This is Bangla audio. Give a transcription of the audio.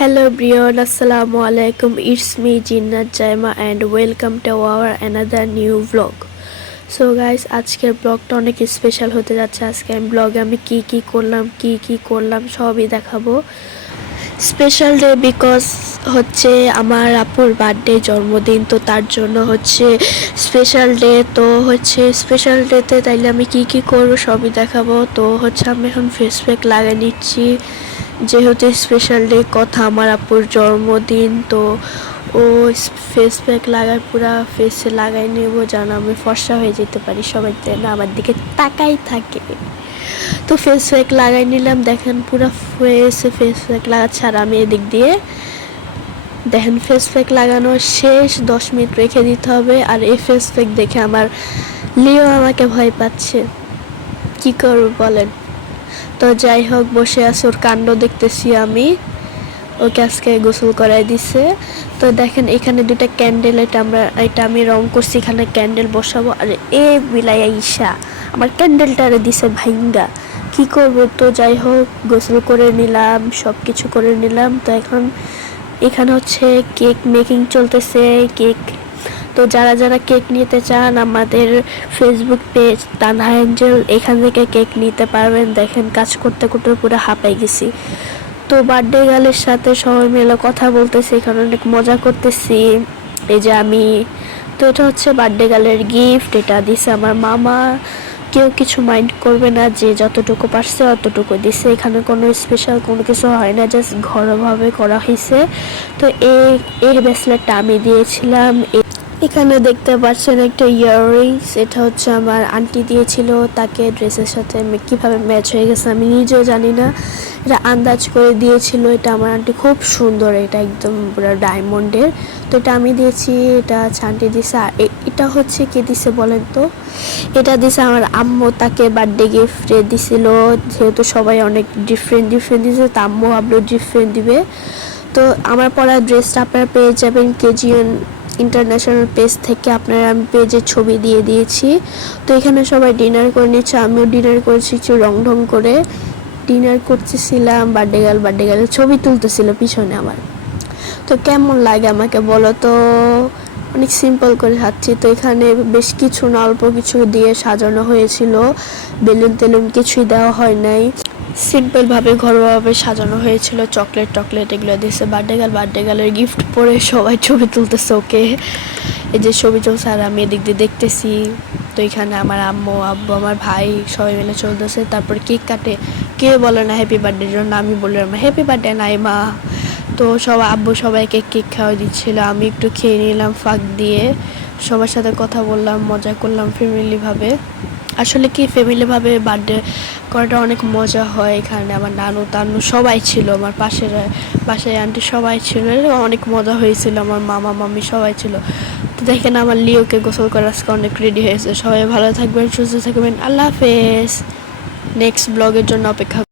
Hello everyone, Assalamu alaikum. It's me Jinnat Jaima and welcome to our another new vlog. So guys আজকের ব্লগটা অনেক স্পেশাল হতে যাচ্ছে। আজকে আমি ব্লগে আমি কি কি করলাম কি কি করলাম সবই দেখাবো। স্পেশাল ডে বিকজ হচ্ছে আমার আপুর বার্থডে জন্মদিন তো তার জন্য হচ্ছে স্পেশাল ডে তো হচ্ছে স্পেশাল ডেতে তাইলে আমি কি কি করব সবই দেখাবো। তো হচ্ছে আমি এখন ফেস প্যাক লাগিয়ে নিচ্ছি। যেহেতু স্পেশাল ডে কথা, আমার আপুর জন্মদিন, তো ও ফেস প্যাক লাগায়, পুরা ফেসে লাগাই নেব যেন আমি ফর্সা হয়ে যেতে পারি। সবাই যেন আমার দিকে তাকাই থাকে। তো ফেস প্যাক লাগাই নিলাম, দেখেন পুরো ফেসে ফেস প্যাক লাগাচ্ছে। আর আমি এদিক দিয়ে, দেখেন ফেস প্যাক লাগানো শেষ দশ মিনিট রেখে দিতে হবে। আর এই ফেস প্যাক দেখে আমার লিও আমাকে ভয় পাচ্ছে। কি করব বলেন? তো যাই হোক, বসে আছে ওর কাণ্ড দেখতেছি আমি। ওকে আজকে গোসল করাই দিছে। তো দেখেন, এখানে দুটা ক্যান্ডেল এটা আমরা, এটা আমি রং করছি, এখানে ক্যান্ডেল বসাবো। আর এ বিলাইয়া ঈশা আমার ক্যান্ডেলটারে দিছে ভাইঙ্গা। কি করব? তো যাই হোক, গোসল করে নিলাম সব কিছু করে নিলাম। তো এখন এখানে হচ্ছে কেক মেকিং চলতেছে। কেক তো যারা যারা কেক নিতে চান, আমাদের ফেসবুক পেজ তানহা অ্যাঞ্জেল এখান থেকে কেক নিতে পারবেন। দেখেন, কাজ করতে করতে পুরো হাঁপাই গেছি। তো বার্থডে গার্লের সাথে সবাই মিলে কথা বলতেছি, এখানে অনেক মজা করতেছি। এই যে আমি, তো এটা হচ্ছে বার্থডে গার্লের গিফট এটা দিছে আমার মামা। কেউ কিছু মাইন্ড করবে না যে যতটুকু পারছে অতটুকু দিছে। এখানে কোনো স্পেশাল কোনো কিছু হয় না জাস্ট ঘরোয়াভাবে করা হয়েছে তো এই এই ব্রেসলেটটা আমি দিয়েছিলাম। এখানে দেখতে পাচ্ছেন একটা ইয়াররিংস এটা হচ্ছে আমার আন্টি দিয়েছিল, তাকে ড্রেসের সাথে কীভাবে ম্যাচ হয়ে গেছে আমি নিজেও জানি না। এটা আন্দাজ করে দিয়েছিল, এটা আমার আন্টি খুব সুন্দর, এটা একদম পুরো ডায়মন্ডের তো এটা আমি দিয়েছি, এটা হচ্ছে আন্টি দিছে, আর এটা হচ্ছে কে দিছে বলেন তো? এটা দিছে আমার আম্মু, তাকে বার্থডে গিফটে দিছিল, যেহেতু সবাই অনেক ডিফারেন্ট ডিফারেন্ট দিছে, তো আম্মু আব্বু ডিফারেন্ট দিবে। তো আমার পরা ড্রেসটা আপনারা পেয়ে যাবেন, কেজিএন ইন্টারন্যাশনাল পেজ থেকে আপনারা আমি পেজের ছবি দিয়ে দিয়েছি। তো এখানে সবাই ডিনার করে নিচ্ছে আমিও ডিনার করেছি একটু রং ঢং করে। ডিনার করতেছিলাম বার্থডে গার্ল বার্থডে গার্লের ছবি তুলতেছিল পিছনে আমার। তো কেমন লাগে আমাকে বলো তো? অনেক সিম্পল করে খাচ্ছি তো এখানে বেশ কিছু না অল্প কিছু দিয়ে সাজানো হয়েছিল। বেলুন টেলুন কিছুই দেওয়া হয় নাই। সিম্পল ভাবে ঘরোয়াভাবে সাজানো হয়েছিল। চকলেট টকলেট এগুলো দিয়েছে। বার্থডে গার্ল, বার্থডে গার্লের গিফট পরে সবাই ছবি তুলতেছে, ওকে। এই যে ছবি চলছে আর আমি এদিক দিয়ে দেখতেছি। তো এখানে আমার আম্মু, আব্বু, আমার ভাই সবাই মিলে চলতেছে। তারপর কেক কাটে। কে বলে না হ্যাপি বার্থডের জন্য আমি বললাম হ্যাপি বার্থডে নাই মা তো সবাই আব্বু সবাইকে কেক খাওয়া দিচ্ছিল। আমি একটু খেয়ে নিলাম, ফাঁক দিয়ে। সবার সাথে কথা বললাম, মজা করলাম ফ্যামিলিভাবে আসলে কি ফ্যামিলিভাবে বার্থডে করাটা অনেক মজা হয় এখানে, আমার নানু তানু সবাই ছিল, আমার পাশের পাশের আন্টি সবাই ছিল অনেক মজা হয়েছিল, আমার মামা মামি সবাই ছিল। তো দেখেন আমার লিওকে গোসল করার আজকে অনেক রেডি হয়েছে, সবাই ভালো থাকবেন, সুস্থ থাকবেন, আল্লাহ হাফেজ। নেক্সট ব্লগের জন্য অপেক্ষা